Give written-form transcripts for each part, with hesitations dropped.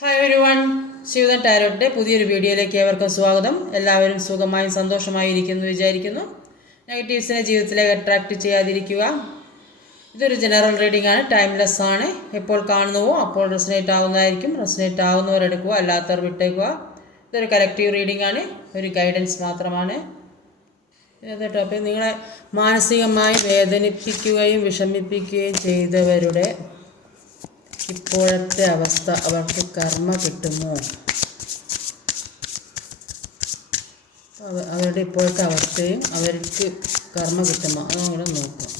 Hi everyone, Shivadan ടാരോട്ടിൻ്റെ പുതിയൊരു വീഡിയോയിലേക്ക് ഏവർക്കും സ്വാഗതം. എല്ലാവരും സുഖമായും സന്തോഷമായിരിക്കുന്നു വിചാരിക്കുന്നു. നെഗറ്റീവ്സിനെ ജീവിതത്തിലേക്ക് അട്രാക്റ്റ് ചെയ്യാതിരിക്കുക. ഇതൊരു ജനറൽ റീഡിംഗ് ആണ്, ടൈംലെസ് ആണ്. എപ്പോൾ കാണുന്നുവോ അപ്പോൾ റെസനേറ്റ് ആവുന്നതായിരിക്കും. റെസനേറ്റ് ആവുന്നവരെടുക്കുക, അല്ലാത്തവർ വിട്ടേക്കുക. ഇതൊരു കലക്റ്റീവ് റീഡിംഗ് ആണ്, ഒരു ഗൈഡൻസ് മാത്രമാണ്. ഇന്നത്തെ ടോപ്പിക് നിങ്ങളെ മാനസികമായി വേദനിപ്പിക്കുകയും വിഷമിപ്പിക്കുകയും ചെയ്തവരുടെ ഇപ്പോഴത്തെ അവസ്ഥ, അവർക്ക് കർമ്മ കിട്ടുമോ? അവരുടെ ഇപ്പോഴത്തെ അവസ്ഥയും അവർക്ക് കർമ്മ കിട്ടുമോ അത് നമ്മൾ നോക്കാം.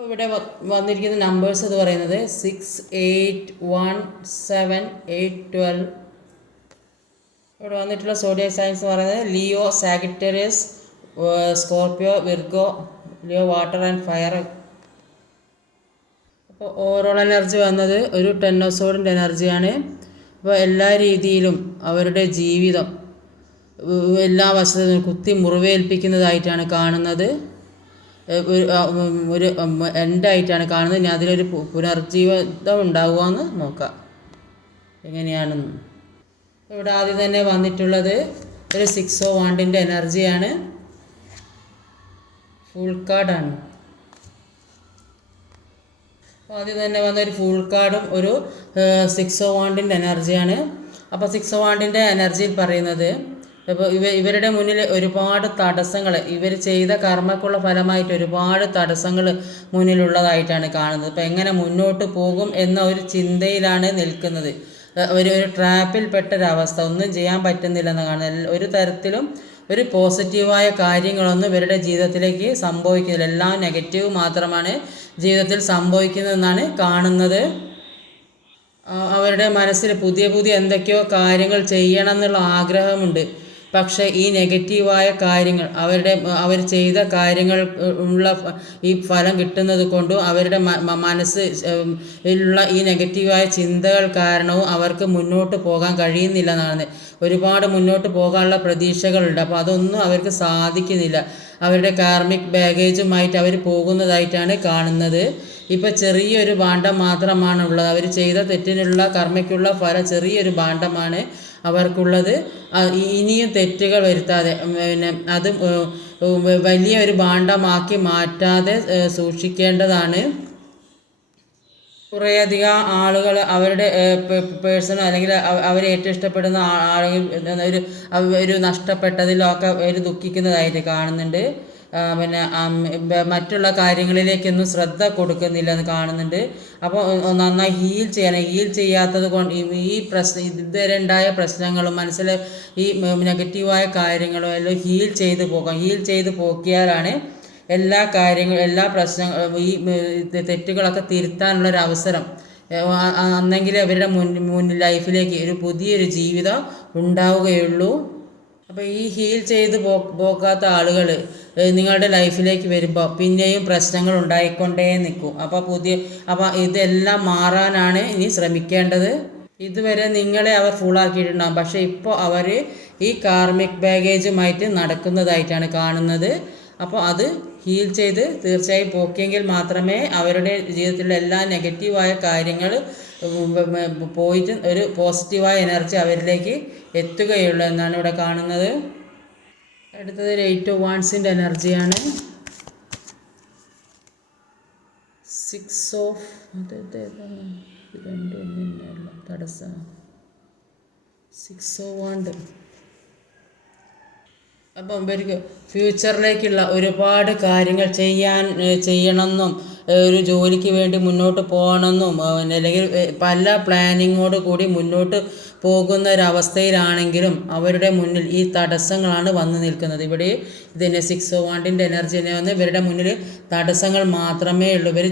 ഇപ്പോൾ ഇവിടെ വന്നിരിക്കുന്ന നമ്പേഴ്സ് എന്ന് പറയുന്നത് 6, 8, 1, 7, 8, 12. ഇവിടെ വന്നിട്ടുള്ള സോഡിയക് സൈൻസ് എന്ന് പറയുന്നത് Leo, Sagittarius, Scorpio, Virgo, Leo water and fire. അപ്പോൾ ഓവറോൾ എനർജി വന്നത് ഒരു 10 ഓഫ് സോഡിൻ്റെ എനർജിയാണ്. അപ്പോൾ എല്ലാ രീതിയിലും അവരുടെ ജീവിതം എല്ലാ വശത്തും കുത്തി മുറിവേൽപ്പിക്കുന്നതായിട്ടാണ് കാണുന്നത്. ഒരു എൻഡായിട്ടാണ് കാണുന്നത്. ഇനി അതിലൊരു പുനർജീവിതം ഉണ്ടാവുകയെന്ന് നോക്കാം എങ്ങനെയാണെന്ന്. ഇവിടെ ആദ്യം തന്നെ വന്നിട്ടുള്ളത് ഒരു 6 ഓഫ് വാണ്ടിൻ്റെ എനർജിയാണ്. ഫുൾ കാർഡാണ്. ആദ്യം തന്നെ വന്ന ഒരു ഫുൾ കാർഡും ഒരു 6 ഓഫ് വാണ്ടിൻ്റെ എനർജിയാണ്. അപ്പോൾ 6 ഓഫ് വാണ്ടിൻ്റെ എനർജിയിൽ പറയുന്നത് ഇപ്പോൾ ഇവരുടെ മുന്നിൽ ഒരുപാട് തടസ്സങ്ങൾ, ഇവർ ചെയ്ത കർമ്മക്കുള്ള ഫലമായിട്ട് ഒരുപാട് തടസ്സങ്ങൾ മുന്നിലുള്ളതായിട്ടാണ് കാണുന്നത്. അപ്പോൾ എങ്ങനെ മുന്നോട്ട് പോകും എന്ന ഒരു ചിന്തയിലാണ് നിൽക്കുന്നത്. ഒരു ട്രാപ്പിൽപ്പെട്ടൊരവസ്ഥ, ഒന്നും ചെയ്യാൻ പറ്റുന്നില്ലെന്ന് കാണുന്നത്. ഒരു തരത്തിലും ഒരു പോസിറ്റീവായ കാര്യങ്ങളൊന്നും ഇവരുടെ ജീവിതത്തിലേക്ക് സംഭവിക്കുന്നില്ല. എല്ലാം നെഗറ്റീവ് മാത്രമാണ് ജീവിതത്തിൽ സംഭവിക്കുന്നതെന്നാണ് കാണുന്നത്. അവരുടെ മനസ്സിൽ പുതിയ എന്തൊക്കെയോ കാര്യങ്ങൾ ചെയ്യണം എന്നുള്ള ആഗ്രഹമുണ്ട്. പക്ഷേ ഈ നെഗറ്റീവായ കാര്യങ്ങൾ, അവർ ചെയ്ത കാര്യങ്ങൾ ഉള്ള ഈ ഫലം കിട്ടുന്നത് കൊണ്ടും അവരുടെ മനസ്സ് ഉള്ള ഈ നെഗറ്റീവായ ചിന്തകൾ കാരണവും അവർക്ക് മുന്നോട്ട് പോകാൻ കഴിയുന്നില്ല എന്നാണ്. ഒരുപാട് മുന്നോട്ട് പോകാനുള്ള പ്രതീക്ഷകളുണ്ട്. അപ്പോൾ അതൊന്നും അവർക്ക് സാധിക്കുന്നില്ല. അവരുടെ കാർമിക് ബാഗേജുമായിട്ട് അവർ പോകുന്നതായിട്ടാണ് കാണുന്നത്. ഇപ്പോൾ ചെറിയൊരു ഭാണ്ഡം മാത്രമാണുള്ളത്. അവർ ചെയ്ത തെറ്റിനുള്ള കർമ്മയ്ക്കുള്ള ഫലം ചെറിയൊരു ഭാണ്ഡമാണ് അവർക്കുള്ളത്. ഇനിയും തെറ്റുകൾ വരുത്താതെ അത് വലിയ ഒരു ഭാണ്ഡമാക്കി മാറ്റാതെ സൂക്ഷിക്കേണ്ടതാണ്. കുറേയധികം ആളുകൾ അവരുടെ പേഴ്സണോ അല്ലെങ്കിൽ അവരെ ഏറ്റവും ഇഷ്ടപ്പെടുന്ന ആളുകൾ ഒരു നഷ്ടപ്പെട്ടതിലോ ഒക്കെ ഒരു ദുഃഖിക്കുന്നതായിട്ട് കാണുന്നുണ്ട്. മറ്റുള്ള കാര്യങ്ങളിലേക്കൊന്നും ശ്രദ്ധ കൊടുക്കുന്നില്ലെന്ന് കാണുന്നുണ്ട്. അപ്പോൾ നന്നായി ഹീൽ ചെയ്യണം. ഹീൽ ചെയ്യാത്തത് കൊണ്ട് ഈ ഇതുവരെ ഉണ്ടായ പ്രശ്നങ്ങളും മനസ്സിൽ ഈ നെഗറ്റീവായ കാര്യങ്ങളും എല്ലാം ഹീൽ ചെയ്ത് പോകാം. ഹീൽ ചെയ്ത് പോക്കിയാലാണ് എല്ലാ കാര്യങ്ങളും, എല്ലാ പ്രശ്നങ്ങളും, ഈ തെറ്റുകളൊക്കെ തിരുത്താനുള്ളൊരവസരം അന്നെങ്കിൽ അവരുടെ ലൈഫിലേക്ക് ഒരു പുതിയൊരു ജീവിതം ഉണ്ടാവുകയുള്ളൂ. അപ്പോൾ ഈ ഹീൽ ചെയ്ത് പോകാത്ത ആളുകൾ നിങ്ങളുടെ ലൈഫിലേക്ക് വരുമ്പോൾ പിന്നെയും പ്രശ്നങ്ങൾ ഉണ്ടായിക്കൊണ്ടേ നിൽക്കും. അപ്പോൾ ഇതെല്ലാം മാറാനാണ് ഇനി ശ്രമിക്കേണ്ടത്. ഇതുവരെ നിങ്ങളെ അവർ ഫുള്ളാക്കിയിട്ടുണ്ടാകും. പക്ഷേ ഇപ്പോൾ അവർ ഈ കാർമിക് ബാഗേജുമായിട്ട് നടക്കുന്നതായിട്ടാണ് കാണുന്നത്. അപ്പോൾ അത് ഹീൽ ചെയ്ത് തീർച്ചയായും പോക്കിയെങ്കിൽ മാത്രമേ അവരുടെ ജീവിതത്തിലുള്ള എല്ലാ നെഗറ്റീവായ കാര്യങ്ങൾ പോയിട്ട് ഒരു പോസിറ്റീവായ എനർജി അവരിലേക്ക് എത്തുകയുള്ളൂ എന്നാണ് ഇവിടെ കാണുന്നത്. അടുത്തത് 8 ഓഫ് വാണ്ട്സിൻ്റെ എനർജിയാണ്. 6 ഓഫ് തടസ്സം 6 ഓഫ് വാണ്ട്. അപ്പം ഇവർക്ക് ഫ്യൂച്ചറിലേക്കുള്ള ഒരുപാട് കാര്യങ്ങൾ ചെയ്യണമെന്നും ഒരു ജോലിക്ക് വേണ്ടി മുന്നോട്ട് പോകണമെന്നും അല്ലെങ്കിൽ പല പ്ലാനിങ്ങോട് കൂടി മുന്നോട്ട് പോകുന്ന ഒരവസ്ഥയിലാണെങ്കിലും അവരുടെ മുന്നിൽ ഈ തടസ്സങ്ങളാണ് വന്നു നിൽക്കുന്നത്. ഇവിടെ ഇതിനെ 601-ൻ്റെ എനർജി തന്നെ വന്ന് ഇവരുടെ മുന്നിൽ തടസ്സങ്ങൾ മാത്രമേ ഉള്ളൂ. ഇവർ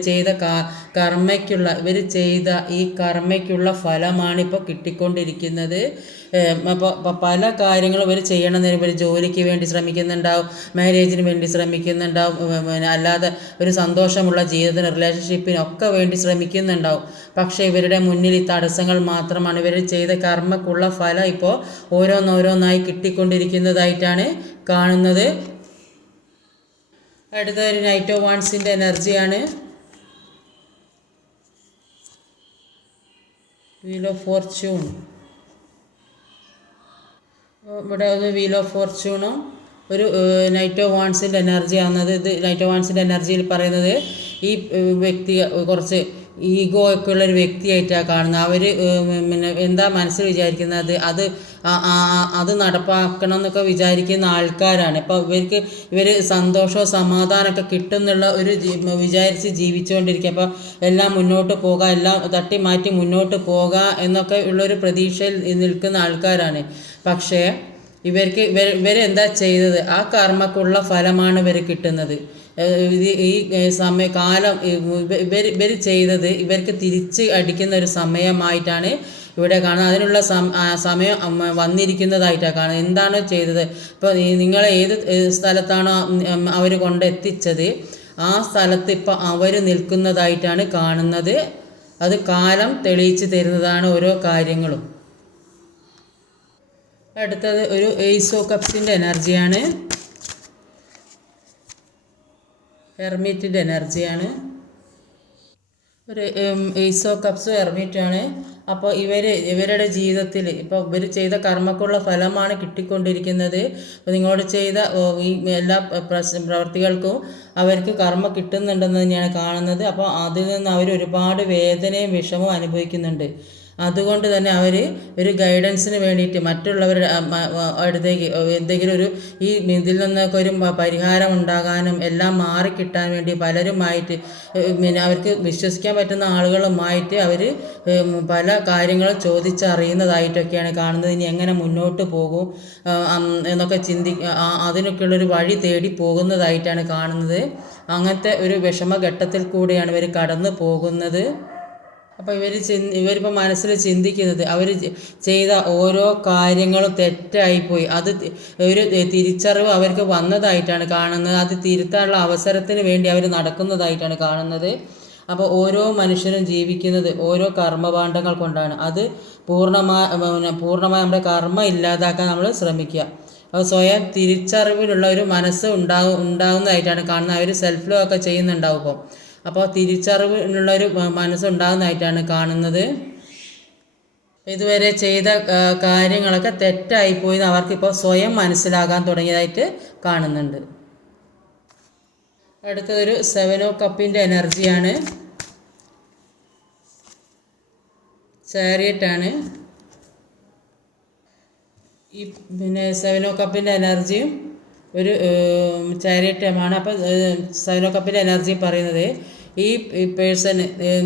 ചെയ്ത ഈ കർമ്മയ്ക്കുള്ള ഫലമാണ് ഇപ്പോൾ കിട്ടിക്കൊണ്ടിരിക്കുന്നത്. അപ്പോൾ പല കാര്യങ്ങളും ഇവർ ചെയ്യണമെന്ന് ഇവർ ജോലിക്ക് വേണ്ടി ശ്രമിക്കുന്നുണ്ടാവും, മാരേജിന് വേണ്ടി ശ്രമിക്കുന്നുണ്ടാവും, അല്ലാതെ ഒരു സന്തോഷമുള്ള ജീവിതത്തിന്, റിലേഷൻഷിപ്പിനൊക്കെ വേണ്ടി ശ്രമിക്കുന്നുണ്ടാവും. പക്ഷേ ഇവരുടെ മുന്നിൽ ഈ തടസ്സങ്ങൾ മാത്രമാണ്. ഇവർ ചെയ്ത കർമ്മക്കുള്ള ഫലം ഇപ്പോൾ ഓരോന്നോരോന്നായി കിട്ടിക്കൊണ്ടിരിക്കുന്നതായിട്ടാണ് കാണുന്നത്. അടുത്തൊരു നൈറ്റ് ഓഫ് വാൺസിൻ്റെ എനർജിയാണ്. Wheel of Fortune. ഇവിടെ ഒരു വീൽ ഓഫ് ഫോർച്യൂണും ഒരു നൈറ്റ് ഓഫ് വാൺസിൻ്റെ എനർജിയാണെന്നത്. ഇത് നൈറ്റ് ഓഫ് വാൺസിൻ്റെ എനർജിയിൽ പറയുന്നത് ഈ വ്യക്തി കുറച്ച് ഈഗോ ഒക്കെ ഉള്ളൊരു വ്യക്തിയായിട്ടാണ് കാണുന്നത്. അവർ പിന്നെ എന്താ മനസ്സിൽ വിചാരിക്കുന്നത് അത് നടപ്പാക്കണം എന്നൊക്കെ വിചാരിക്കുന്ന ആൾക്കാരാണ്. ഇപ്പോൾ ഇവർ സന്തോഷവും സമാധാനമൊക്കെ കിട്ടും എന്നുള്ള ഒരു വിചാരിച്ച് ജീവിച്ചുകൊണ്ടിരിക്കുക. അപ്പോൾ എല്ലാം മുന്നോട്ട് പോകുക, എല്ലാം തട്ടി മാറ്റി മുന്നോട്ട് പോകുക എന്നൊക്കെ ഉള്ളൊരു പ്രതീക്ഷയിൽ നിൽക്കുന്ന ആൾക്കാരാണ്. പക്ഷേ ഇവരെന്താ ചെയ്തത്? ആ കർമ്മക്കുള്ള ഫലമാണ് ഇവർ കിട്ടുന്നത്. ഈ കാലം ഇവർ ചെയ്തത് ഇവർക്ക് തിരിച്ച് അടിക്കുന്ന ഒരു സമയമായിട്ടാണ് ഇവിടെ കാണുന്നത്. അതിനുള്ള സമയം വന്നിരിക്കുന്നതായിട്ടാണ് കാണുന്നത്. എന്താണോ ചെയ്തത്, ഇപ്പോൾ നിങ്ങളെ ഏത് സ്ഥലത്താണോ അവർ കൊണ്ടെത്തിച്ചത് ആ സ്ഥലത്ത് ഇപ്പോൾ അവർ നിൽക്കുന്നതായിട്ടാണ് കാണുന്നത്. അത് കാലം തെളിയിച്ച് തരുന്നതാണ് ഓരോ കാര്യങ്ങളും. അടുത്തത് ഒരു ഏസ് ഓഫ് കപ്സിൻ്റെ എനർജിയാണ്. ഹെർമിറ്റിൻ്റെ എനർജിയാണ്. ഒരു ഏസ് ഓഫ് കപ്സ് ഹെർമിറ്റാണ്. അപ്പോൾ ഇവരുടെ ജീവിതത്തിൽ ഇപ്പോൾ ഇവർ ചെയ്ത കർമ്മക്കുള്ള ഫലമാണ് കിട്ടിക്കൊണ്ടിരിക്കുന്നത്. അപ്പോൾ നിങ്ങളോട് ചെയ്ത ഈ എല്ലാ പ്രവർത്തികൾക്കും അവർക്ക് കർമ്മ കിട്ടുന്നുണ്ടെന്ന് തന്നെയാണ് കാണുന്നത്. അപ്പോൾ അതിൽ നിന്ന് അവർ ഒരുപാട് വേദനയും വിഷമവും അനുഭവിക്കുന്നുണ്ട്. അതുകൊണ്ട് തന്നെ അവർ ഒരു ഗൈഡൻസിന് വേണ്ടിയിട്ട് മറ്റുള്ളവരുടെ അടുത്തേക്ക് എന്തെങ്കിലും ഈ ഇതിൽ നിന്നൊക്കെ ഒരു പരിഹാരം ഉണ്ടാകാനും എല്ലാം മാറിക്കിട്ടാൻ വേണ്ടി പലരുമായിട്ട് പിന്നെ അവർക്ക് വിശ്വസിക്കാൻ പറ്റുന്ന ആളുകളുമായിട്ട് അവർ പല കാര്യങ്ങളും ചോദിച്ചറിയുന്നതായിട്ടൊക്കെയാണ് കാണുന്നത്. ഇനി എങ്ങനെ മുന്നോട്ട് പോകും എന്നൊക്കെ അതിനൊക്കെയുള്ളൊരു വഴി തേടി പോകുന്നതായിട്ടാണ് കാണുന്നത്. അങ്ങനത്തെ ഒരു വിഷമഘട്ടത്തിൽ കൂടെയാണ് ഇവർ കടന്നു പോകുന്നത്. അപ്പോൾ ഇവരിപ്പോൾ മനസ്സിൽ ചിന്തിക്കുന്നത് അവർ ചെയ്ത ഓരോ കാര്യങ്ങളും തെറ്റായിപ്പോയി, അത് ഒരു തിരിച്ചറിവ് അവർക്ക് വന്നതായിട്ടാണ് കാണുന്നത്. അത് തിരുത്താനുള്ള അവസരത്തിന് വേണ്ടി അവർ നടക്കുന്നതായിട്ടാണ് കാണുന്നത്. അപ്പോൾ ഓരോ മനുഷ്യനും ജീവിക്കുന്നത് ഓരോ കർമ്മഭാണ്ഡങ്ങൾ കൊണ്ടാണ്. അത് പൂർണ്ണമായി നമ്മുടെ കർമ്മം ഇല്ലാതാക്കാൻ നമ്മൾ ശ്രമിക്കുക. അപ്പോൾ സ്വയം തിരിച്ചറിവിലുള്ള ഒരു മനസ്സ് ഉണ്ടാകുന്നതായിട്ടാണ് കാണുന്നത്. അവർ സെൽഫ് ലോ ഒക്കെ ചെയ്യുന്നുണ്ടാവും. അപ്പോൾ തിരിച്ചറിവിനുള്ളൊരു മനസ്സുണ്ടാകുന്നതായിട്ടാണ് കാണുന്നത്. ഇതുവരെ ചെയ്ത കാര്യങ്ങളൊക്കെ തെറ്റായിപ്പോയി അവർക്കിപ്പോൾ സ്വയം മനസ്സിലാകാൻ തുടങ്ങിയതായിട്ട് കാണുന്നുണ്ട്. അടുത്തതൊരു 7 ഓഫ് കപ്പിൻ്റെ എനർജിയാണ്. ചാരിയറ്റാണ്. ഈ 7 ഓഫ് കപ്പിൻ്റെ എനർജിയും ഒരു ചാരിയറ്റുമാണ്. അപ്പോൾ 7 ഓഫ് കപ്പിൻ്റെ എനർജി പറയുന്നത് ഈ പേഴ്സൺ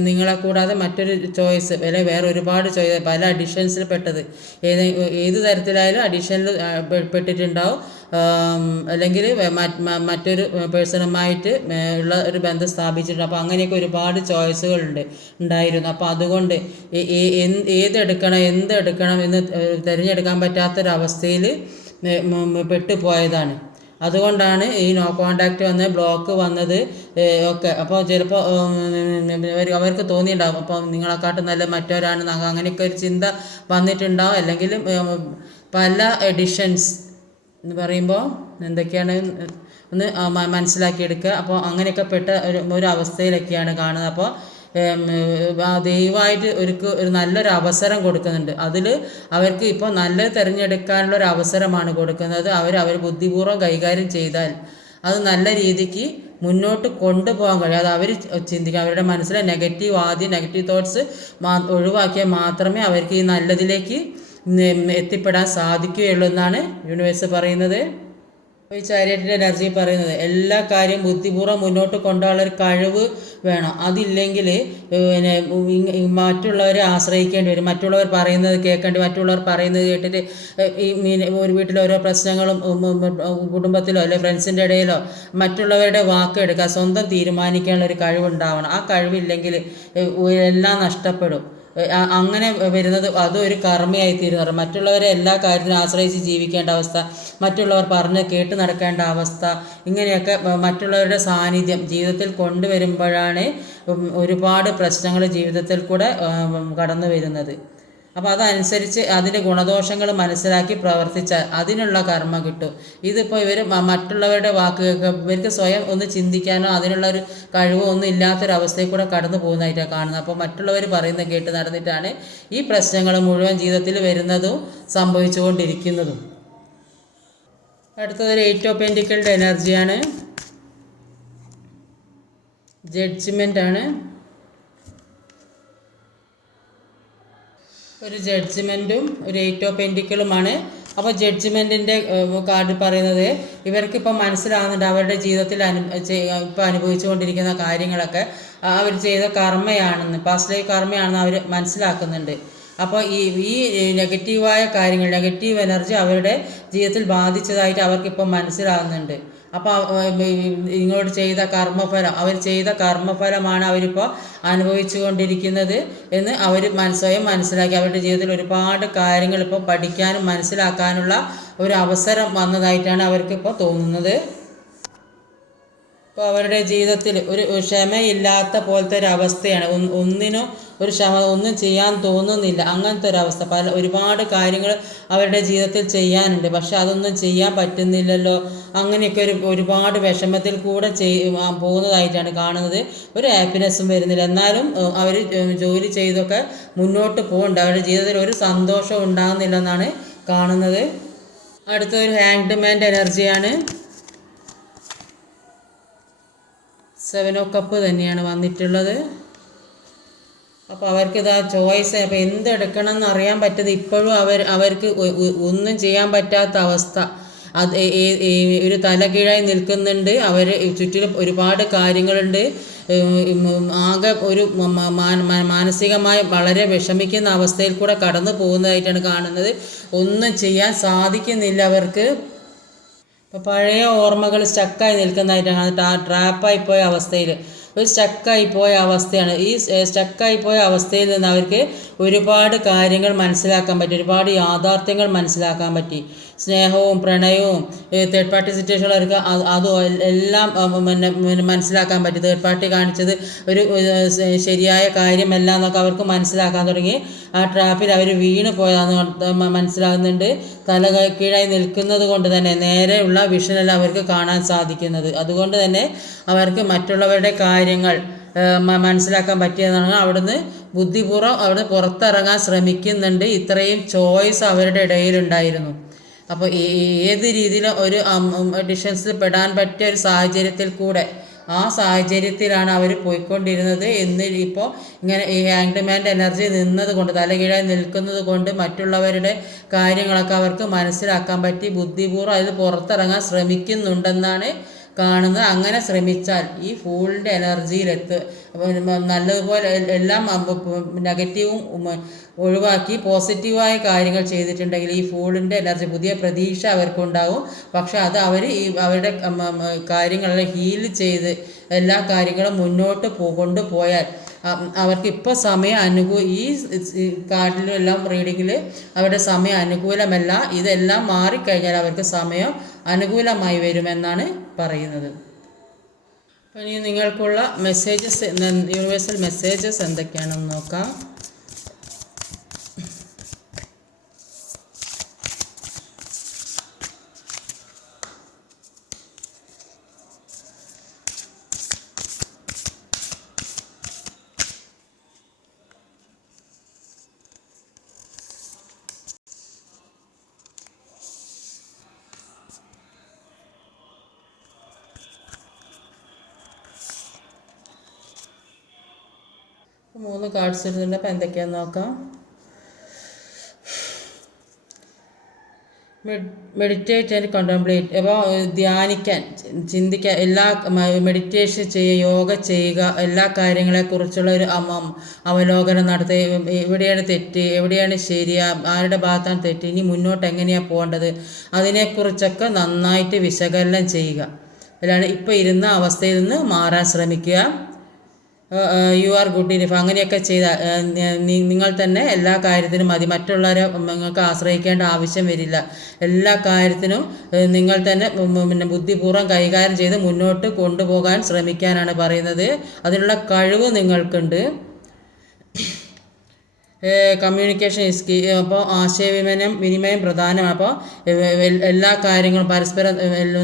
നിങ്ങളെ കൂടാതെ മറ്റൊരു ചോയ്സ് അല്ലെങ്കിൽ വേറെ ഒരുപാട് ചോയ്സ് പല അഡിഷൻസിൽ പെട്ടത് ഏത് തരത്തിലായാലും അഡിഷനിൽ പെട്ടിട്ടുണ്ടാവും. അല്ലെങ്കിൽ മറ്റൊരു പേഴ്സണുമായിട്ട് ഉള്ള ഒരു ബന്ധം സ്ഥാപിച്ചിട്ടുണ്ട്. അപ്പോൾ അങ്ങനെയൊക്കെ ഒരുപാട് ചോയ്സുകൾ ഉണ്ടായിരുന്നു. അപ്പോൾ അതുകൊണ്ട് എന്തെടുക്കണം എന്ന് തിരഞ്ഞെടുക്കാൻ പറ്റാത്തൊരവസ്ഥയിൽ പെട്ടുപോയതാണ്. അതുകൊണ്ടാണ് ഈ നോ കോണ്ടാക്റ്റ് വന്ന് ബ്ലോക്ക് വന്നത് ഒക്കെ. അപ്പോൾ ചിലപ്പോൾ അവർക്ക് തോന്നിയിട്ടുണ്ടാകും അപ്പോൾ നിങ്ങളെക്കാട്ടും നല്ല മറ്റവരാണ്, അങ്ങനെയൊക്കെ ഒരു ചിന്ത വന്നിട്ടുണ്ടാവും. അല്ലെങ്കിൽ പല എഡിഷൻസ് എന്ന് പറയുമ്പോൾ എന്തൊക്കെയാണ് ഒന്ന് മനസ്സിലാക്കിയെടുക്കുക. അപ്പോൾ അങ്ങനെയൊക്കെ പെട്ട ഒരു അവസ്ഥയിലൊക്കെയാണ് കാണുന്നത്. അപ്പോൾ ദൈവമായിട്ട് ഒരു നല്ലൊരു അവസരം കൊടുക്കുന്നുണ്ട്. അതിൽ അവർക്ക് ഇപ്പോൾ നല്ലത് തിരഞ്ഞെടുക്കാനുള്ളൊരു അവസരമാണ് കൊടുക്കുന്നത്. അവർ ബുദ്ധിപൂർവ്വം കൈകാര്യം ചെയ്താൽ അത് നല്ല രീതിക്ക് മുന്നോട്ട് കൊണ്ടുപോകാൻ കഴിയും. അത് അവർ ചിന്തിക്കുക. അവരുടെ മനസ്സിലെ നെഗറ്റീവ് തോട്ട്സ് ഒഴിവാക്കിയാൽ മാത്രമേ അവർക്ക് ഈ നല്ലതിലേക്ക് എത്തിപ്പെടാൻ സാധിക്കുകയുള്ളൂ എന്നാണ് യൂണിവേഴ്സ് പറയുന്നത്. ഈ ചാരിറ്റിൻ്റെ എനർജി പറയുന്നത് എല്ലാ കാര്യം ബുദ്ധിപൂർവ്വം മുന്നോട്ട് കൊണ്ടുപോകാനുള്ള ഒരു കഴിവ് വേണം. അതില്ലെങ്കിൽ പിന്നെ മറ്റുള്ളവരെ ആശ്രയിക്കേണ്ടി വരും. മറ്റുള്ളവർ പറയുന്നത് കേൾക്കേണ്ടി, മറ്റുള്ളവർ പറയുന്നത് കേട്ടിട്ട് ഈ ഒരു വീട്ടിലെ ഓരോ പ്രശ്നങ്ങളും കുടുംബത്തിലോ അല്ലെങ്കിൽ ഫ്രണ്ട്സിൻ്റെ ഇടയിലോ മറ്റുള്ളവരുടെ വാക്ക് എടുക്കുക, സ്വന്തം തീരുമാനിക്കാനുള്ള ഒരു കഴിവുണ്ടാവണം. ആ കഴിവില്ലെങ്കിൽ എല്ലാം നഷ്ടപ്പെടും. അങ്ങനെ വരുന്നത് അതും ഒരു കർമ്മയായി തീരുന്നു. മറ്റുള്ളവരെ എല്ലാ കാര്യത്തിനും ആശ്രയിച്ച് ജീവിക്കേണ്ട അവസ്ഥ, മറ്റുള്ളവർ പറഞ്ഞ് കേട്ട് നടക്കേണ്ട അവസ്ഥ, ഇങ്ങനെയൊക്കെ മറ്റുള്ളവരുടെ സാന്നിധ്യം ജീവിതത്തിൽ കൊണ്ടുവരുമ്പോഴാണ് ഒരുപാട് പ്രശ്നങ്ങൾ ജീവിതത്തിൽ കൂടെ കടന്നു വരുന്നത്. അപ്പോൾ അതനുസരിച്ച് അതിൻ്റെ ഗുണദോഷങ്ങൾ മനസ്സിലാക്കി പ്രവർത്തിച്ചാൽ അതിനുള്ള കർമ്മ കിട്ടും. ഇതിപ്പോൾ ഇവർ മറ്റുള്ളവരുടെ വാക്ക് ഇവർക്ക് സ്വയം ഒന്ന് ചിന്തിക്കാനോ അതിനുള്ളൊരു കഴിവോ ഒന്നും ഇല്ലാത്തൊരവസ്ഥയിൽ കൂടെ കടന്നു പോകുന്നതായിട്ടാണ് കാണുന്നത്. അപ്പോൾ മറ്റുള്ളവർ പറയുന്നത് കേട്ട് നടന്നിട്ടാണ് ഈ പ്രശ്നങ്ങൾ മുഴുവൻ ജീവിതത്തിൽ വരുന്നതും സംഭവിച്ചുകൊണ്ടിരിക്കുന്നതും. അടുത്തതൊരു 8 ഓഫ് പെന്റിക്കിളുടെ എനർജിയാണ്. ജഡ്ജ്മെൻ്റ് ആണ്. ഒരു ജഡ്ജ്മെൻറ്റും ഒരു 8 ഓഫ് പെന്റിക്കിളുമാണ്. അപ്പോൾ ജഡ്ജ്മെൻറ്റിൻ്റെ കാർഡ് പറയുന്നത് ഇവർക്കിപ്പോൾ മനസ്സിലാകുന്നുണ്ട് അവരുടെ ജീവിതത്തിൽ ഇപ്പോൾ അനുഭവിച്ചുകൊണ്ടിരിക്കുന്ന കാര്യങ്ങളൊക്കെ അവർ ചെയ്ത കർമ്മയാണെന്ന്, പാസ്റ്റ് ലൈഫ് കർമ്മയാണെന്ന് അവർ മനസ്സിലാക്കുന്നുണ്ട്. അപ്പോൾ ഈ നെഗറ്റീവായ കാര്യങ്ങൾ, നെഗറ്റീവ് എനർജി അവരുടെ ജീവിതത്തിൽ ബാധിച്ചതായിട്ട് അവർക്കിപ്പോൾ മനസ്സിലാകുന്നുണ്ട്. അപ്പോൾ ഇങ്ങോട്ട് ചെയ്ത കർമ്മഫലം, അവർ ചെയ്ത കർമ്മഫലമാണ് അവരിപ്പോൾ അനുഭവിച്ചു കൊണ്ടിരിക്കുന്നത് എന്ന് അവർ സ്വയം മനസ്സിലാക്കി അവരുടെ ജീവിതത്തിൽ ഒരുപാട് കാര്യങ്ങൾ ഇപ്പോൾ പഠിക്കാനും മനസ്സിലാക്കാനുള്ള ഒരു അവസരം വന്നതായിട്ടാണ് അവർക്കിപ്പോൾ തോന്നുന്നത്. ഇപ്പോൾ അവരുടെ ജീവിതത്തിൽ ഒരു ക്ഷമയില്ലാത്ത പോലത്തെ ഒരു അവസ്ഥയാണ്. ഒന്നിനും ഒരു ഒന്നും ചെയ്യാൻ തോന്നുന്നില്ല, അങ്ങനത്തെ ഒരവസ്ഥ. ഒരുപാട് കാര്യങ്ങൾ അവരുടെ ജീവിതത്തിൽ ചെയ്യാനുണ്ട്, പക്ഷെ അതൊന്നും ചെയ്യാൻ പറ്റുന്നില്ലല്ലോ. അങ്ങനെയൊക്കെ ഒരുപാട് വിഷമത്തിൽ കൂടെ പോകുന്നതായിട്ടാണ് കാണുന്നത്. ഒരു ഹാപ്പിനെസ്സും വരുന്നില്ല. എന്നാലും അവർ ജോലി ചെയ്തൊക്കെ മുന്നോട്ട് പോകുന്നുണ്ട്. അവരുടെ ജീവിതത്തിൽ ഒരു സന്തോഷം ഉണ്ടാകുന്നില്ലെന്നാണ് കാണുന്നത്. അടുത്തൊരു ഹാങ്ഡ് മാൻ്റെ എനർജിയാണ്. 7 ഓഫ് കപ്പ് തന്നെയാണ് വന്നിട്ടുള്ളത്. അപ്പോൾ അവർക്കിതാ ചോയ്സ്, അപ്പോൾ എന്തെടുക്കണം എന്ന് അറിയാൻ പറ്റത് ഇപ്പോഴും അവർക്ക് ഒന്നും ചെയ്യാൻ പറ്റാത്ത അവസ്ഥ. അത് ഒരു തലകീഴായി നിൽക്കുന്നുണ്ട്. അവർ ചുറ്റിലും ഒരുപാട് കാര്യങ്ങളുണ്ട്. ആകെ ഒരു മാനസികമായി വളരെ വിഷമിക്കുന്ന അവസ്ഥയിൽ കൂടെ കടന്നു പോകുന്നതായിട്ടാണ് കാണുന്നത്. ഒന്നും ചെയ്യാൻ സാധിക്കുന്നില്ല അവർക്ക്. ഇപ്പോൾ പഴയ ഓർമ്മകൾ സ്റ്റക്കായി നിൽക്കുന്നതായിട്ടാണ്, ട്രാപ്പായിപ്പോയ അവസ്ഥയിൽ, ഒരു സ്റ്റക്കായിപ്പോയ അവസ്ഥയാണ്. ഈ സ്റ്റക്കായിപ്പോയ അവസ്ഥയിൽ നിന്ന് അവർക്ക് ഒരുപാട് കാര്യങ്ങൾ മനസ്സിലാക്കാൻ പറ്റി, ഒരുപാട് യാഥാർത്ഥ്യങ്ങൾ മനസ്സിലാക്കാൻ പറ്റി. സ്നേഹവും പ്രണയവും തേർഡ് പാർട്ടി സിറ്റുവേഷനുകളൊക്കെ അതും എല്ലാം മനസ്സിലാക്കാൻ പറ്റി. തേർഡ് പാർട്ടി കാണിച്ചത് ഒരു ശരിയായ കാര്യമല്ല എന്നൊക്കെ അവർക്ക് മനസ്സിലാക്കാൻ തുടങ്ങി. ആ ട്രാപ്പിൽ അവർ വീണ് പോയതാണെന്ന് മനസ്സിലാകുന്നുണ്ട്. തല കീഴായി നിൽക്കുന്നത് കൊണ്ട് തന്നെ നേരെയുള്ള വിഷനല്ല അവർക്ക് കാണാൻ സാധിക്കുന്നത്. അതുകൊണ്ട് തന്നെ അവർക്ക് മറ്റുള്ളവരുടെ കാര്യങ്ങൾ മനസ്സിലാക്കാൻ പറ്റിയതാണ്. അവിടുന്ന് ബുദ്ധിപൂർവ്വം അവിടുന്ന് പുറത്തിറങ്ങാൻ ശ്രമിക്കുന്നുണ്ട്. ഇത്രയും ചോയ്സ് അവരുടെ ഇടയിലുണ്ടായിരുന്നു. അപ്പോൾ ഏത് രീതിയിലും ഒരു ഡിഷൻസിൽ പെടാൻ പറ്റിയ ഒരു സാഹചര്യത്തിൽ കൂടെ, ആ സാഹചര്യത്തിലാണ് അവർ പോയിക്കൊണ്ടിരുന്നത് എന്ന് ഇപ്പോൾ ഇങ്ങനെ ഈ ഹാങ്ഡ് മാൻ്റെ എനർജി നിന്നത് കൊണ്ട്, തലകീഴായി നിൽക്കുന്നത് കൊണ്ട് മറ്റുള്ളവരുടെ കാര്യങ്ങളൊക്കെ അവർക്ക് മനസ്സിലാക്കാൻ പറ്റി. ബുദ്ധിപൂർവ്വം അതിൽ പുറത്തിറങ്ങാൻ ശ്രമിക്കുന്നുണ്ടെന്നാണ് കാണുന്നത്. അങ്ങനെ ശ്രമിച്ചാൽ ഈ ഫൂളിൻ്റെ നല്ലതുപോലെ എല്ലാം നെഗറ്റീവും ഒഴിവാക്കി പോസിറ്റീവായ കാര്യങ്ങൾ ചെയ്തിട്ടുണ്ടെങ്കിൽ ഈ ഫൂളിൻ്റെ എനർജി പുതിയ പ്രതീക്ഷ അവർക്കുണ്ടാവും. പക്ഷെ അത് അവർ അവരുടെ കാര്യങ്ങളെല്ലാം ഹീൽ ചെയ്ത് എല്ലാ കാര്യങ്ങളും മുന്നോട്ട് കൊണ്ടുപോയാൽ അവർക്ക് ഇപ്പോൾ സമയം ഈ കാർഡിലും എല്ലാം റീഡിങ്ങിൽ അവരുടെ സമയം അനുകൂലമല്ല. ഇതെല്ലാം മാറിക്കഴിഞ്ഞാൽ അവർക്ക് സമയം അനുകൂലമായി വരുമെന്നാണ് പറയുന്നത്. അപ്പോൾ ഇനി നിങ്ങൾക്കുള്ള മെസ്സേജസ്, യൂണിവേഴ്സൽ മെസ്സേജസ് എന്തൊക്കെയാണെന്ന് നോക്കാം. മൂന്ന് കാർഡ്സ് എടുത്തിട്ടുണ്ട്. അപ്പോൾ എന്തൊക്കെയാണെന്ന് നോക്കാം. Meditate and contemplate. അപ്പോൾ ധ്യാനിക്കാൻ, ചിന്തിക്കാൻ, എല്ലാ മെഡിറ്റേഷൻ ചെയ്യുക, യോഗ ചെയ്യുക, എല്ലാ കാര്യങ്ങളെക്കുറിച്ചുള്ള ഒരു അവലോകനം നടത്തുക. എവിടെയാണ് തെറ്റ്, എവിടെയാണ് ശരി, ആരുടെ ഭാഗത്താണ് തെറ്റ്, ഇനി മുന്നോട്ട് എങ്ങനെയാണ് പോകേണ്ടത്, അതിനെക്കുറിച്ചൊക്കെ നന്നായിട്ട് വിശകലനം ചെയ്യുക. അല്ലാണ്ട് ഇപ്പോൾ ഇരുന്ന അവസ്ഥയിൽ നിന്ന് മാറാൻ ശ്രമിക്കുക. You are good enough. അങ്ങനെയൊക്കെ ചെയ്താൽ നിങ്ങൾ തന്നെ എല്ലാ കാര്യത്തിനും മതി, മറ്റുള്ളവരെ നിങ്ങൾക്ക് ആശ്രയിക്കേണ്ട ആവശ്യം വരില്ല. എല്ലാ കാര്യത്തിനും നിങ്ങൾ തന്നെ പിന്നെ ബുദ്ധിപൂർവ്വം കൈകാര്യം ചെയ്ത് മുന്നോട്ട് കൊണ്ടുപോകാൻ ശ്രമിക്കാനാണ് പറയുന്നത്. അതിനുള്ള കഴിവ് നിങ്ങൾക്കുണ്ട്. Communication is key. അപ്പോൾ വിനിമയം പ്രധാനമാണ്. അപ്പോൾ എല്ലാ കാര്യങ്ങളും പരസ്പരം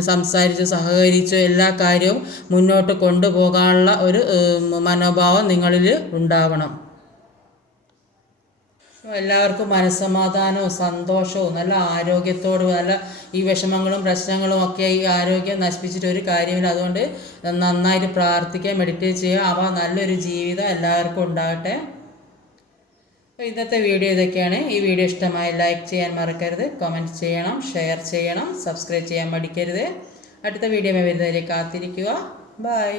സംസാരിച്ച് സഹകരിച്ച് എല്ലാ കാര്യവും മുന്നോട്ട് കൊണ്ടുപോകാനുള്ള ഒരു മനോഭാവം നിങ്ങളിൽ ഉണ്ടാവണം. എല്ലാവർക്കും മനസ്സമാധാനവും സന്തോഷവും നല്ല ആരോഗ്യത്തോടും, നല്ല ഈ വിഷമങ്ങളും പ്രശ്നങ്ങളും ഒക്കെ ഈ ആരോഗ്യം നശിപ്പിച്ചിട്ട് ഒരു കാര്യമില്ല. അതുകൊണ്ട് നന്നായിട്ട് പ്രാർത്ഥിക്കുക, മെഡിറ്റേറ്റ് ചെയ്യുക. അപ്പോൾ നല്ലൊരു ജീവിതം എല്ലാവർക്കും ഉണ്ടാകട്ടെ. അപ്പോൾ ഇന്നത്തെ വീഡിയോ ഇതൊക്കെയാണ്. ഈ വീഡിയോ ഇഷ്ടമായി ലൈക്ക് ചെയ്യാൻ മറക്കരുത്, കമൻറ്റ് ചെയ്യണം, ഷെയർ ചെയ്യണം, സബ്സ്ക്രൈബ് ചെയ്യാൻ മടിക്കരുത്. അടുത്ത വീഡിയോ വരുന്നതിലേക്ക് കാത്തിരിക്കുക. ബൈ.